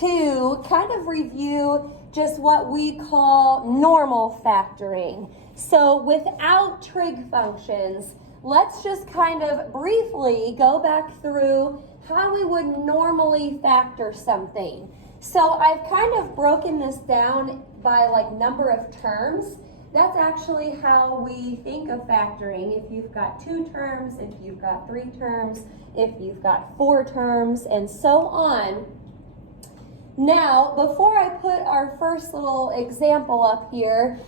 to kind of review just what we call normal factoring. So without trig functions, let's just kind of briefly go back through how we would normally factor something. So I've kind of broken this down by like number of terms. That's actually how we think of factoring. If you've got 2 terms, if you've got 3 terms, if you've got 4 terms, and so on. Now, before I put our first little example up here,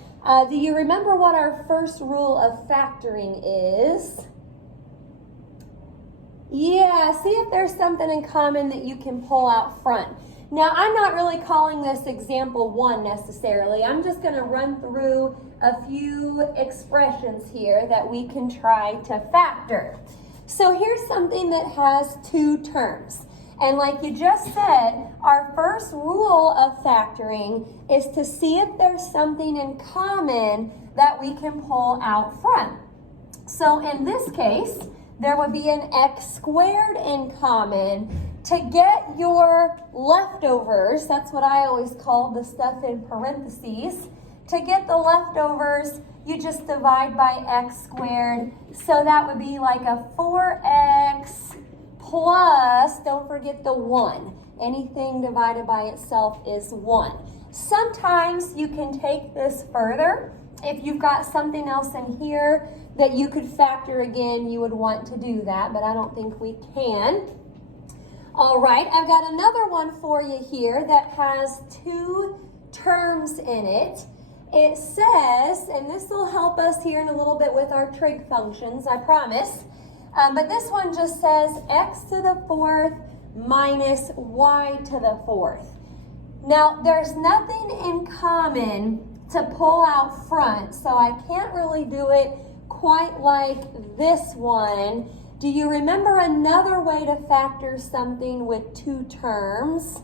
do you remember what our first rule of factoring is? Yeah, see if there's something in common that you can pull out front. Now, I'm not really calling this example 1 necessarily. I'm just going to run through a few expressions here that we can try to factor. So here's something that has 2 terms. And like you just said, our first rule of factoring is to see if there's something in common that we can pull out front. So in this case, there would be an x squared in common. To get your leftovers, that's what I always call the stuff in parentheses, to get the leftovers, you just divide by x squared. So that would be like a 4x plus, don't forget the 1. Anything divided by itself is 1. Sometimes you can take this further. If you've got something else in here that you could factor again, you would want to do that, but I don't think we can. All right, I've got another one for you here that has 2 terms in it. It says, and this will help us here in a little bit with our trig functions, I promise. But this one just says x to the 4th minus y to the 4th. Now, there's nothing in common to pull out front, so I can't really do it quite like this one. Do you remember another way to factor something with 2 terms?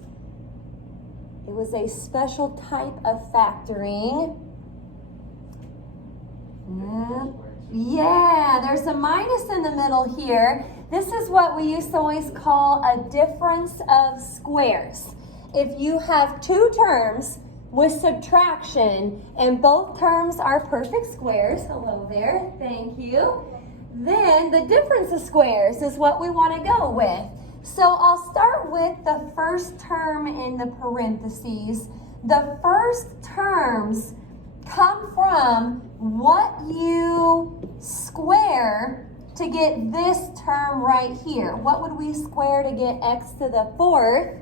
It was a special type of factoring. Yeah, there's a minus in the middle here. This is what we used to always call a difference of squares. If you have 2 terms with subtraction and both terms are perfect squares, hello there, thank you, then the difference of squares is what we want to go with. So I'll start with the first term in the parentheses. The first terms come from what you square to get this term right here. What would we square to get x to the 4th?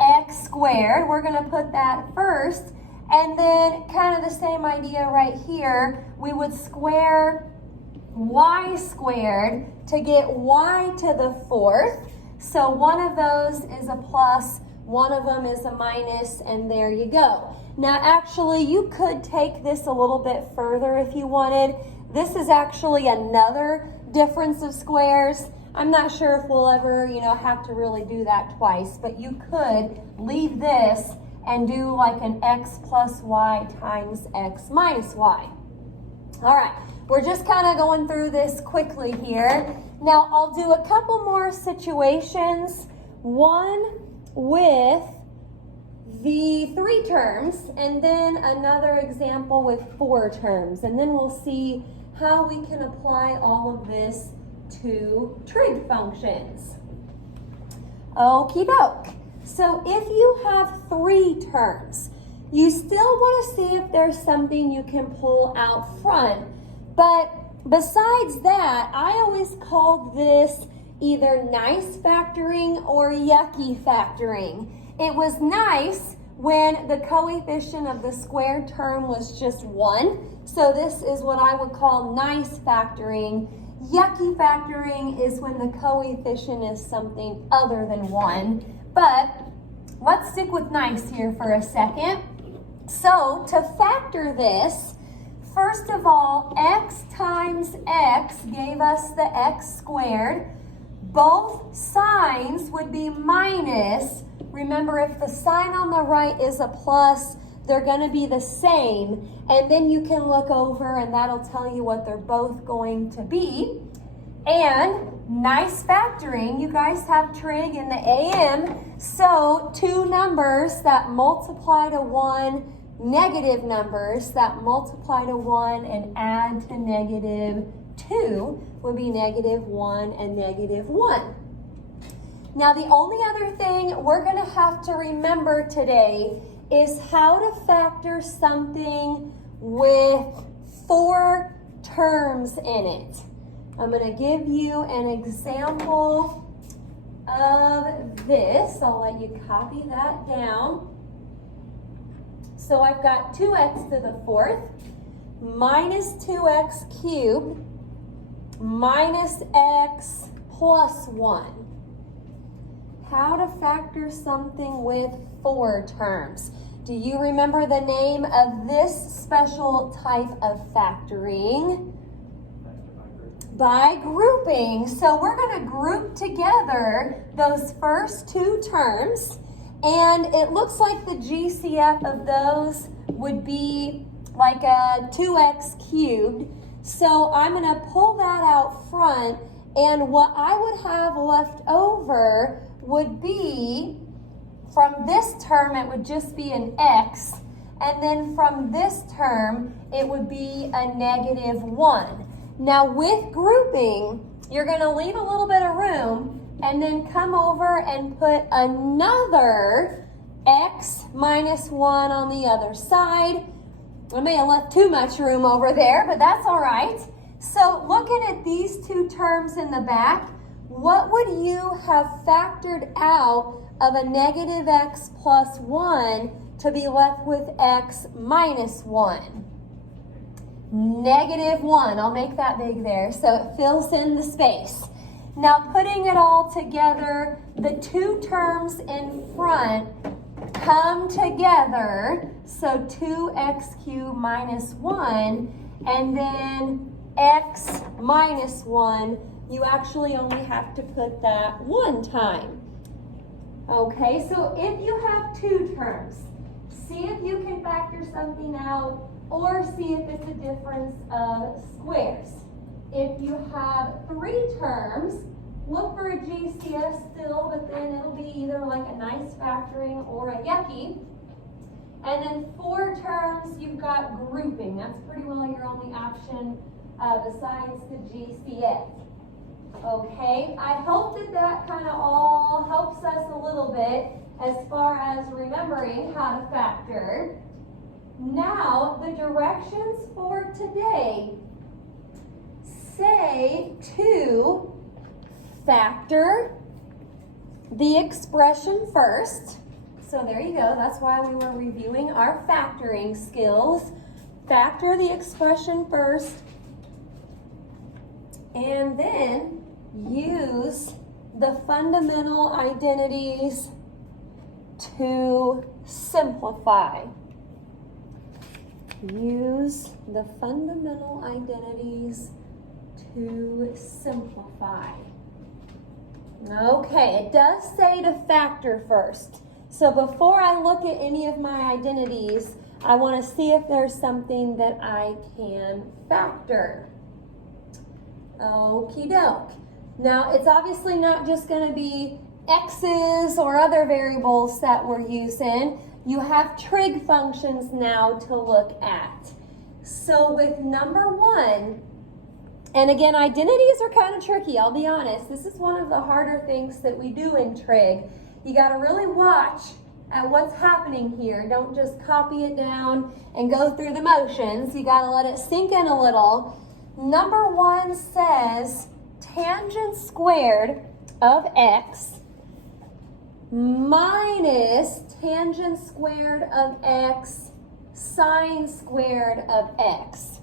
X squared. We're going to put that first. And then kind of the same idea right here. We would square y squared to get y to the 4th. So one of those is a plus, one of them is a minus, and there you go. Now actually you could take this a little bit further if you wanted. This is actually another difference of squares. I'm not sure if we'll ever, have to really do that twice, but you could leave this and do like an x plus y times x minus y. All right. We're just kind of going through this quickly here. Now, I'll do a couple more situations. One with the 3 terms, and then another example with 4 terms. And then we'll see how we can apply all of this to trig functions. Okie doke. So if you have 3 terms, you still want to see if there's something you can pull out front. But besides that, I always called this either nice factoring or yucky factoring. It was nice when the coefficient of the squared term was just 1. So this is what I would call nice factoring. Yucky factoring is when the coefficient is something other than 1. But let's stick with nice here for a second. So to factor this, first of all, x times x gave us the x squared. Both signs would be minus. Remember, if the sign on the right is a plus, they're going to be the same. And then you can look over and that'll tell you what they're both going to be. And nice factoring, you guys have trig in the AM, so two numbers that multiply to 1, negative numbers that multiply to 1 and add to -2 would be -1 and -1. Now the only other thing we're going to have to remember today is how to factor something with 4 terms in it. I'm going to give you an example of this. I'll let you copy that down. So I've got 2x to the 4th minus 2x cubed minus x plus 1. How to factor something with 4 terms. Do you remember the name of this special type of factoring? By grouping. So we're going to group together those first 2 terms, and it looks like the GCF of those would be like a 2x cubed. So I'm going to pull that out front, and what I would have left over would be, from this term it would just be an x, and then from this term it would be a -1. Now with grouping, you're going to leave a little bit of room and then come over and put another x minus 1 on the other side. I may have left too much room over there, but that's all right. So looking at these 2 terms in the back, what would you have factored out of a -x plus 1 to be left with x minus 1? -1. I'll make that big there so it fills in the space. Now putting it all together, the 2 terms in front come together. So 2x cubed minus 1, and then x minus 1, you actually only have to put that 1 time. Okay, so if you have 2 terms, see if you can factor something out or see if it's a difference of squares. If you have 3 terms, look for a GCF still, but then it'll be either like a nice factoring or a yucky. And then 4 terms, you've got grouping. That's pretty well your only option besides the GCF. Okay, I hope that kind of all helps us a little bit as far as remembering how to factor. Now, the directions for today say to factor the expression first. So there you go. That's why we were reviewing our factoring skills. Factor the expression first, and then use the fundamental identities to simplify. Use the fundamental identities to simplify. Okay, it does say to factor first. So before I look at any of my identities, I want to see if there's something that I can factor. Okie doke. Now, it's obviously not just going to be x's or other variables that we're using. You have trig functions now to look at. So with number 1, and again, identities are kind of tricky, I'll be honest. This is one of the harder things that we do in trig. You got to really watch at what's happening here. Don't just copy it down and go through the motions. You got to let it sink in a little. Number 1 says tangent squared of x minus tangent squared of x sine squared of x.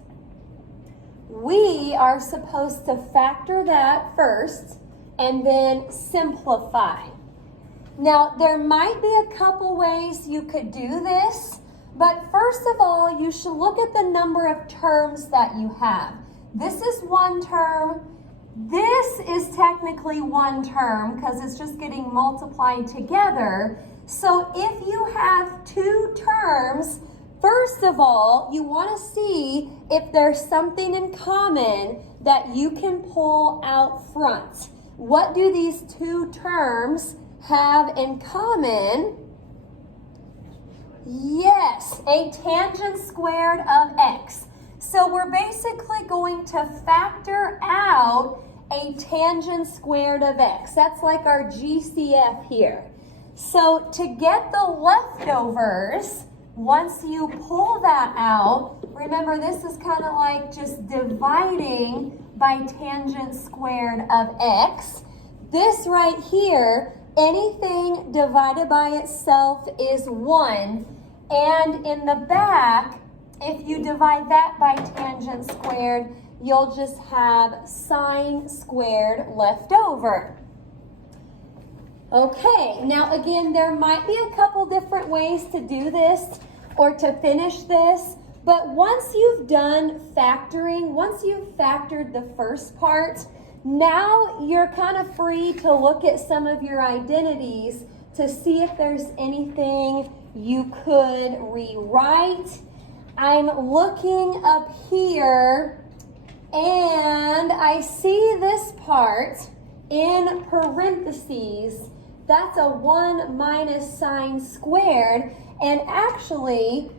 We are supposed to factor that first and then simplify. Now, there might be a couple ways you could do this, but first of all, you should look at the number of terms that you have. This is 1 term. This is technically 1 term because it's just getting multiplied together. So if you have 2 terms, first of all, you want to see if there's something in common that you can pull out front. What do these two terms have in common? Yes, a tangent squared of x. So we're basically going to factor out a tangent squared of x. That's like our GCF here. So to get the leftovers, once you pull that out, remember this is kind of like just dividing by tangent squared of x. This right here, anything divided by itself is 1. And in the back, if you divide that by tangent squared, you'll just have sine squared left over. Okay, now again, there might be a couple different ways to do this or to finish this, but once you've done factoring, once you've factored the first part, now you're kind of free to look at some of your identities to see if there's anything you could rewrite. I'm looking up here and I see this part in parentheses. That's a 1 minus sine squared. And actually,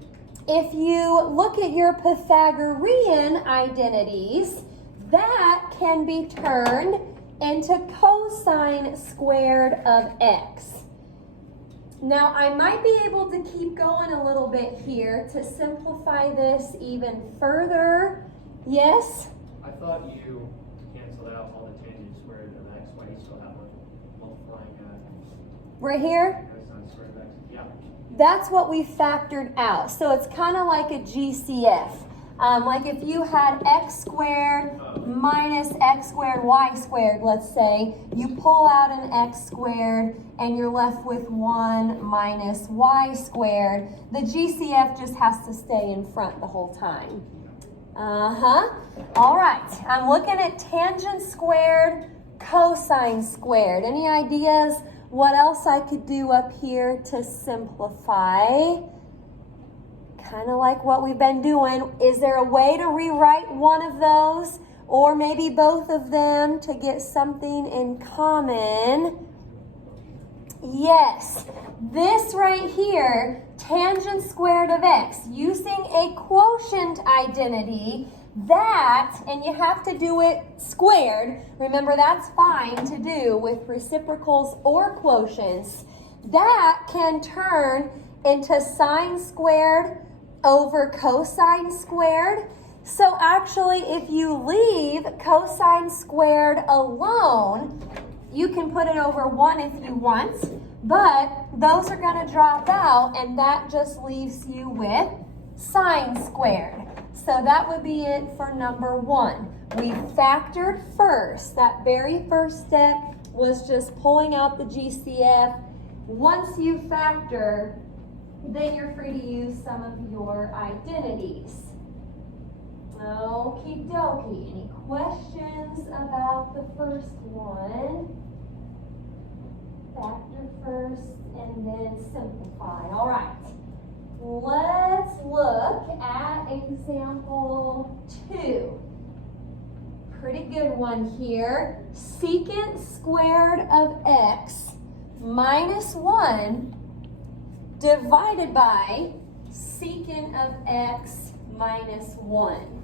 if you look at your Pythagorean identities, that can be turned into cosine squared of x. Now, I might be able to keep going a little bit here to simplify this even further. Yes? I thought you canceled out all the tangent squared of x. Why do you still have a multiplying Right here? cosine squared of x? Yeah. That's what we factored out. So it's kind of like a GCF. Like if you had x squared minus x squared y squared, let's say, you pull out an x squared and you're left with 1 minus y squared. The GCF just has to stay in front the whole time. All right, I'm looking at tangent squared, cosine squared. Any ideas what else I could do up here to simplify? Kind of like what we've been doing. Is there a way to rewrite one of those or maybe both of them to get something in common? Yes, this right here, tangent squared of x, using a quotient identity, that, and you have to do it squared, remember that's fine to do with reciprocals or quotients, that can turn into sine squared over cosine squared. So actually, if you leave cosine squared alone, you can put it over 1 if you want, but those are going to drop out, and that just leaves you with sine squared. So that would be it for number 1. We factored first. That very first step was just pulling out the GCF. Once you factor, then you're free to use some of your identities. Okie dokie. Any questions about the first one? Factor first and then simplify. All right. Let's look at example 2. Pretty good one here. Secant squared of x minus 1 divided by secant of x minus 1.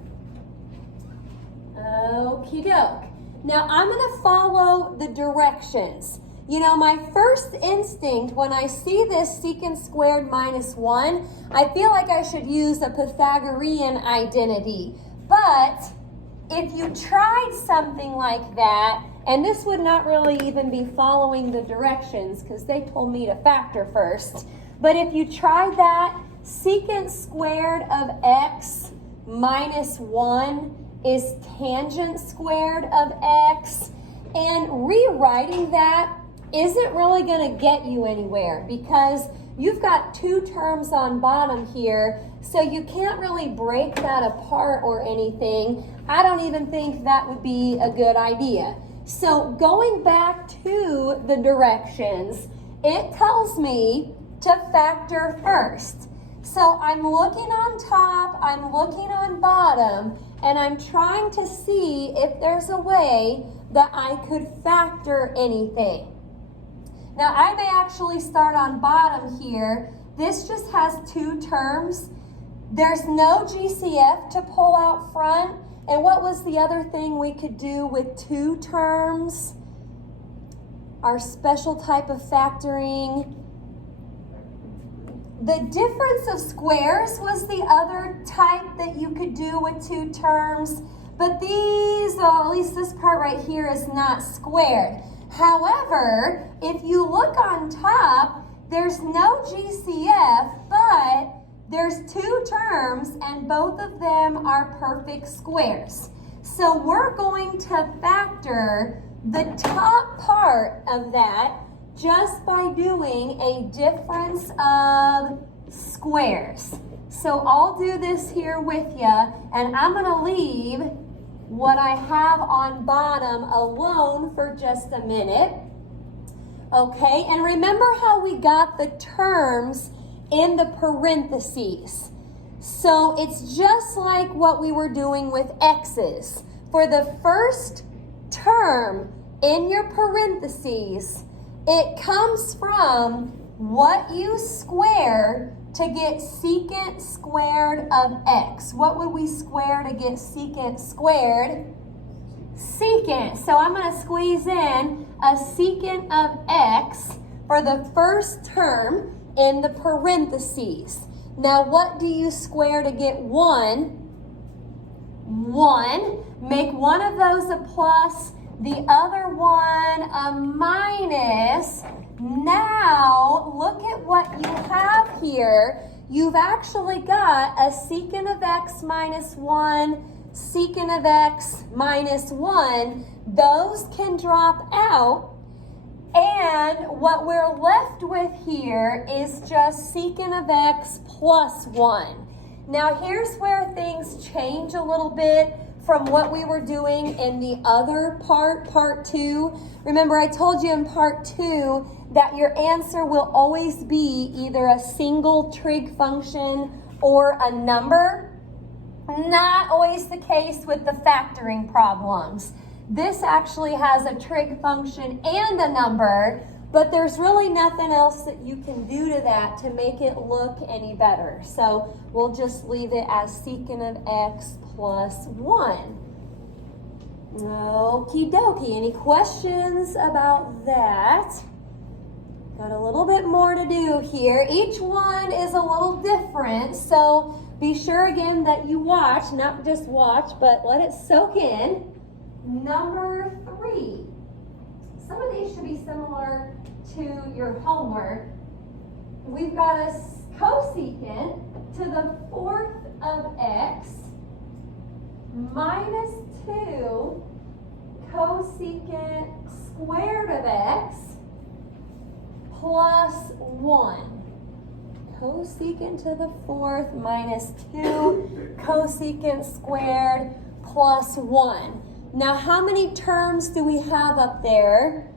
Okie doke. Now I'm going to follow the directions. You know, my first instinct when I see this secant squared minus 1, I feel like I should use a Pythagorean identity. But if you tried something like that, and this would not really even be following the directions because they told me to factor first. But if you tried that, secant squared of x minus 1 is tangent squared of x. And rewriting that isn't really going to get you anywhere because you've got 2 terms on bottom here, so you can't really break that apart or anything. I don't even think that would be a good idea. So going back to the directions, it tells me to factor first. So I'm looking on top, I'm looking on bottom, and I'm trying to see if there's a way that I could factor anything. Now I may actually start on bottom here. This just has two terms. There's no GCF to pull out front. And what was the other thing we could do with two terms? Our special type of factoring. The difference of squares was the other type that you could do with two terms. But these, well, at least this part right here is not squared. However, if you look on top, there's no GCF, but there's two terms and both of them are perfect squares. So we're going to factor the top part of that just by doing a difference of squares. So I'll do this here with you, and I'm going to leave what I have on bottom alone for just a minute. Okay, and remember how we got the terms in the parentheses. So it's just like what we were doing with x's. For the first term in your parentheses, it comes from what you square to get secant squared of x. What would we square to get secant squared? Secant. So I'm going to squeeze in a secant of x for the first term in the parentheses. Now what do you square to get 1? 1. Make one of those a plus, the other one a minus. Now look at what you have here. You've actually got a secant of x minus 1, secant of x minus 1. Those can drop out. And what we're left with here is just secant of x plus 1. Now here's where things change a little bit from what we were doing in the other part 2. Remember, I told you in part 2 that your answer will always be either a single trig function or a number. Not always the case with the factoring problems. This actually has a trig function and a number, but there's really nothing else that you can do to that to make it look any better. So we'll just leave it as secant of x plus 1. Okie dokie. Any questions about that? Got a little bit more to do here. Each one is a little different, so be sure again that you watch, not just watch, but let it soak in. Number 3. Some of these should be similar to your homework. We've got a cosecant to the 4th of x minus 2 cosecant squared of x plus 1. Cosecant to the 4th minus 2 cosecant squared plus 1. Now, how many terms do we have up there?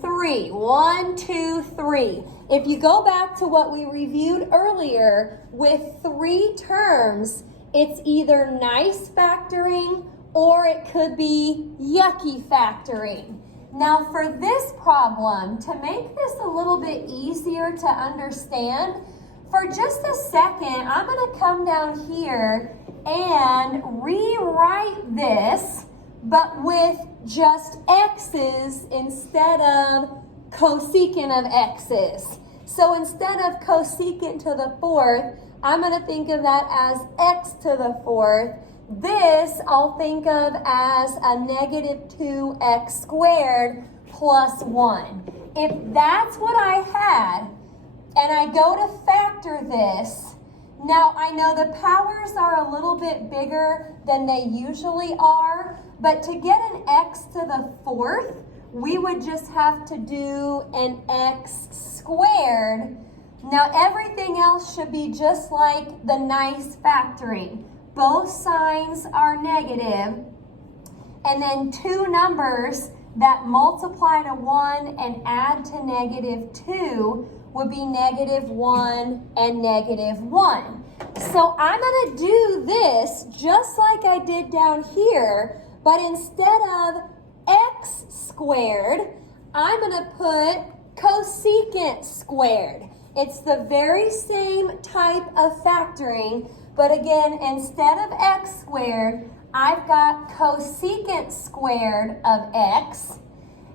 3. 1, 2, 3. If you go back to what we reviewed earlier, with 3 terms, it's either nice factoring or it could be yucky factoring. Now, for this problem, to make this a little bit easier to understand, for just a second, I'm going to come down here and rewrite this, but with just x's instead of cosecant of x's. So instead of cosecant to the 4th, I'm going to think of that as x to the 4th. This I'll think of as a negative 2x squared plus 1. If that's what I had, and I go to factor this, now I know the powers are a little bit bigger than they usually are, but to get an x to the 4th, we would just have to do an x squared. Now everything else should be just like the nice factoring. Both signs are negative, and then two numbers that multiply to 1 and add to -2 would be -1 and -1. So I'm going to do this just like I did down here, but instead of x squared, I'm going to put cosecant squared. It's the very same type of factoring, but again, instead of x squared, I've got cosecant squared of x,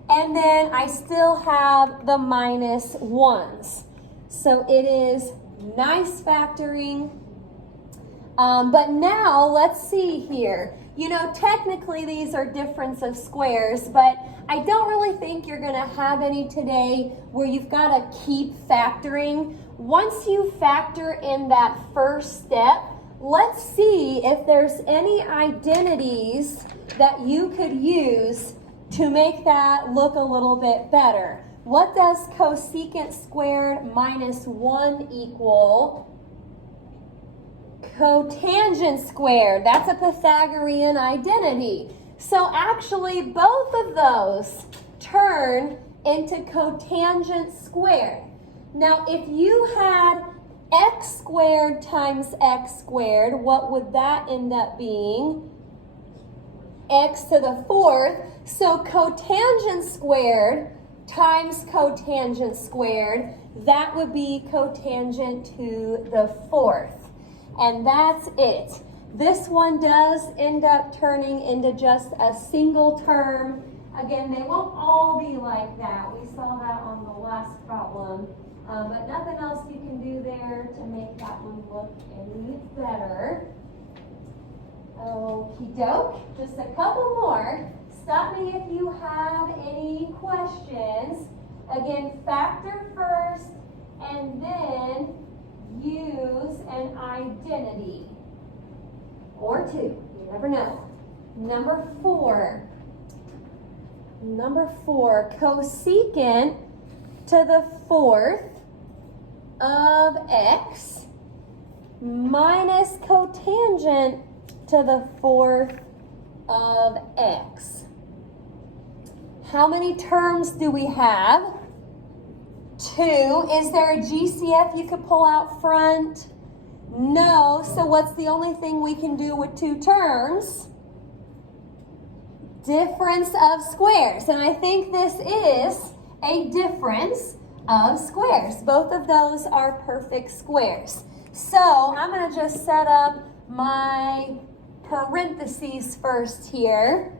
and then I still have the -1s. So it is nice factoring. But now let's see here. You know, technically these are difference of squares, but I don't really think you're going to have any today where you've got to keep factoring. Once you factor in that first step, let's see if there's any identities that you could use to make that look a little bit better. What does cosecant squared -1 equal? Cotangent squared. That's a Pythagorean identity. So actually both of those turn into cotangent squared. Now if you had x squared times x squared, what would that end up being? X to the 4th. So cotangent squared times cotangent squared, that would be cotangent to the 4th. And that's it. This one does end up turning into just a single term. Again, they won't all be like that. We saw that on the last problem. But nothing else you can do there to make that one look any better. Okie doke. Just a couple more. Stop me if you have any questions. Again, factor first and then use an identity. Or two. You never know. Number 4. Cosecant to the 4th of x minus cotangent to the 4th of x. How many terms do we have? 2. Is there a GCF you could pull out front? No. So what's the only thing we can do with 2 terms? Difference of squares. And I think this is a difference of squares. Both of those are perfect squares. So I'm going to just set up my parentheses first here,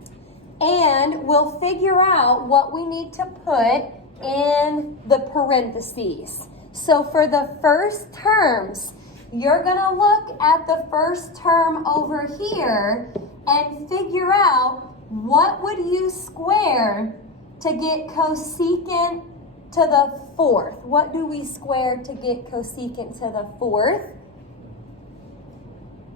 and we'll figure out what we need to put in the parentheses. So for the first terms, you're going to look at the first term over here and figure out what would you square to get cosecant to the 4th. What do we square to get cosecant to the 4th?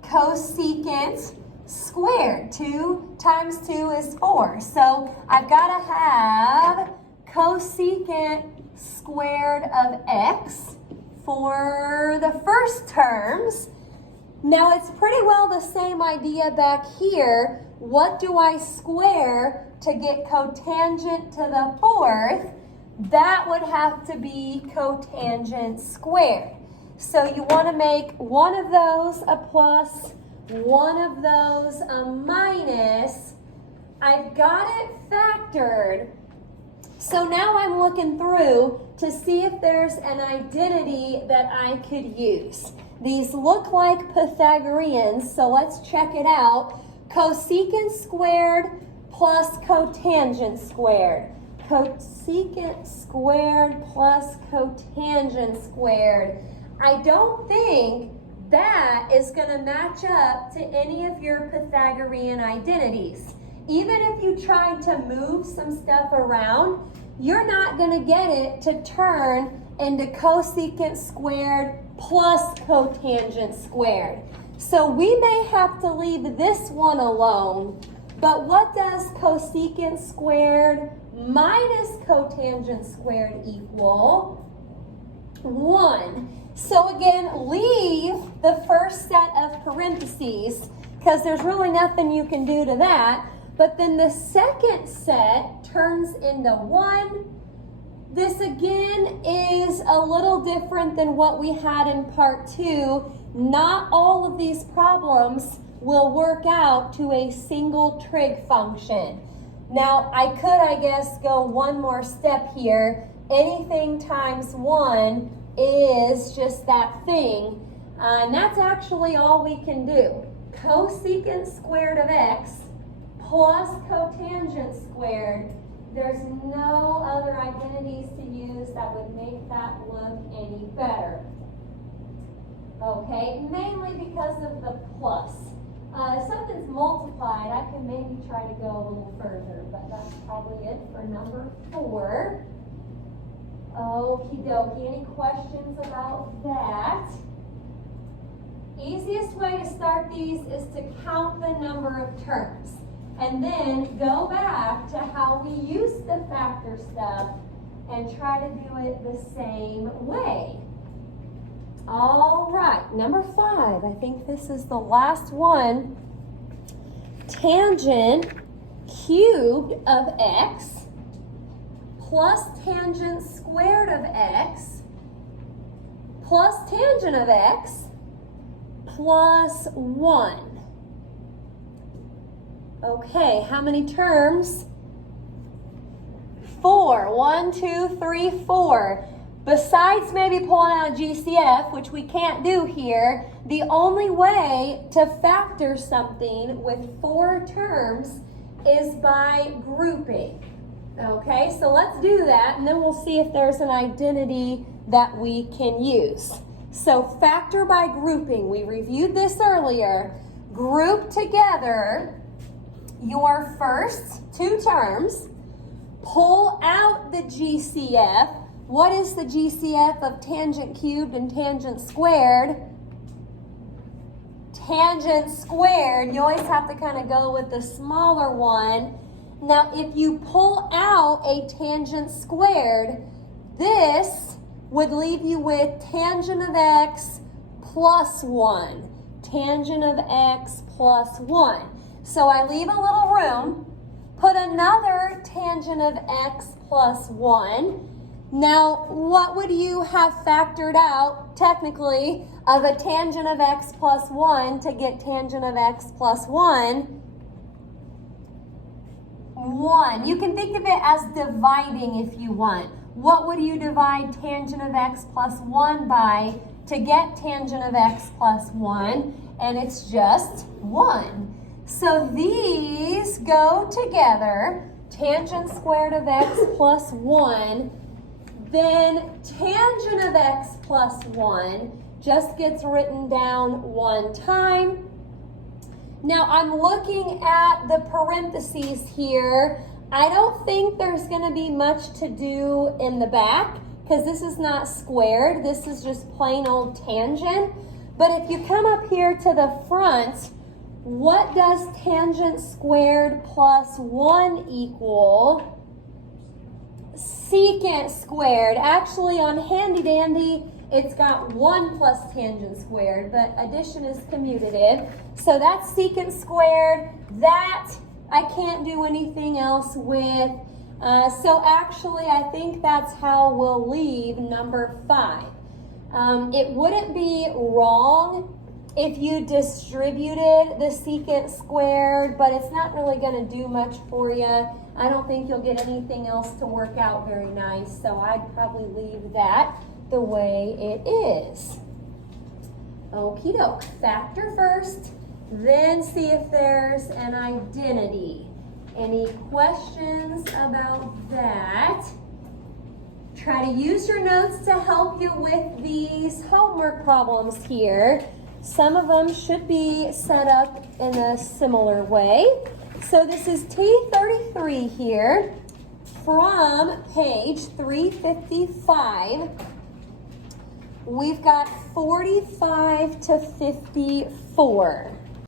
Cosecant squared. 2 times 2 is 4. So I've got to have cosecant squared of x for the first terms. Now it's pretty well the same idea back here. What do I square to get cotangent to the 4th? That would have to be cotangent squared. So you want to make one of those a plus, one of those a minus. I've got it factored. So now I'm looking through to see if there's an identity that I could use. These look like Pythagoreans, so let's check it out. Cosecant squared plus cotangent squared. Cosecant squared plus cotangent squared. I don't think that is going to match up to any of your Pythagorean identities. Even if you try to move some stuff around, you're not going to get it to turn into cosecant squared plus cotangent squared. So we may have to leave this one alone, but what does cosecant squared minus cotangent squared equal? 1. So again, leave the first set of parentheses because there's really nothing you can do to that. but then the second set turns into 1. This again is a little different than what we had in part 2. Not all of these problems will work out to a single trig function. Now, I could, I guess, go one more step here. Anything times 1 is just that thing. And that's actually all we can do. Cosecant squared of x plus cotangent squared. There's no other identities to use that would make that look any better. Okay, mainly because of the plus. If something's multiplied, I can maybe try to go a little further, but that's probably it for number 4. Okie dokie, any questions about that? Easiest way to start these is to count the number of terms and then go back to how we used to factor stuff and try to do it the same way. All right, number 5, I think this is the last one. Tangent cubed of x plus tangent squared of x plus tangent of x plus 1. Okay, how many terms? 4. 1, 2, 3, 4. Besides maybe pulling out a GCF, which we can't do here, the only way to factor something with 4 terms is by grouping. Okay, so let's do that, and then we'll see if there's an identity that we can use. So factor by grouping. We reviewed this earlier. Group together your first 2 terms. Pull out the GCF. What is the GCF of tangent cubed and tangent squared? Tangent squared, you always have to kind of go with the smaller one. Now, if you pull out a tangent squared, this would leave you with tangent of x plus 1. Tangent of x plus 1. So I leave a little room, put another tangent of x plus 1. Now, what would you have factored out, technically, of a tangent of x plus 1 to get tangent of x plus 1? 1. You can think of it as dividing if you want. What would you divide tangent of x plus 1 by to get tangent of x plus 1? And it's just 1. So these go together, tangent squared of x plus 1. Then tangent of x plus 1 just gets written down one time. Now I'm looking at the parentheses here. I don't think there's going to be much to do in the back because this is not squared. This is just plain old tangent. But if you come up here to the front, what does tangent squared plus 1 equal? Secant squared. Actually, on handy dandy, it's got 1 plus tangent squared, but addition is commutative. So that's secant squared. That I can't do anything else with. So actually, I think that's how we'll leave number 5. It wouldn't be wrong if you distributed the secant squared, but it's not really going to do much for you. I don't think you'll get anything else to work out very nice, so I'd probably leave that the way it is. Okie doke. Factor first, then see if there's an identity. Any questions about that? Try to use your notes to help you with these homework problems here. Some of them should be set up in a similar way. So this is T33 here from page 355. We've got 45 to 54.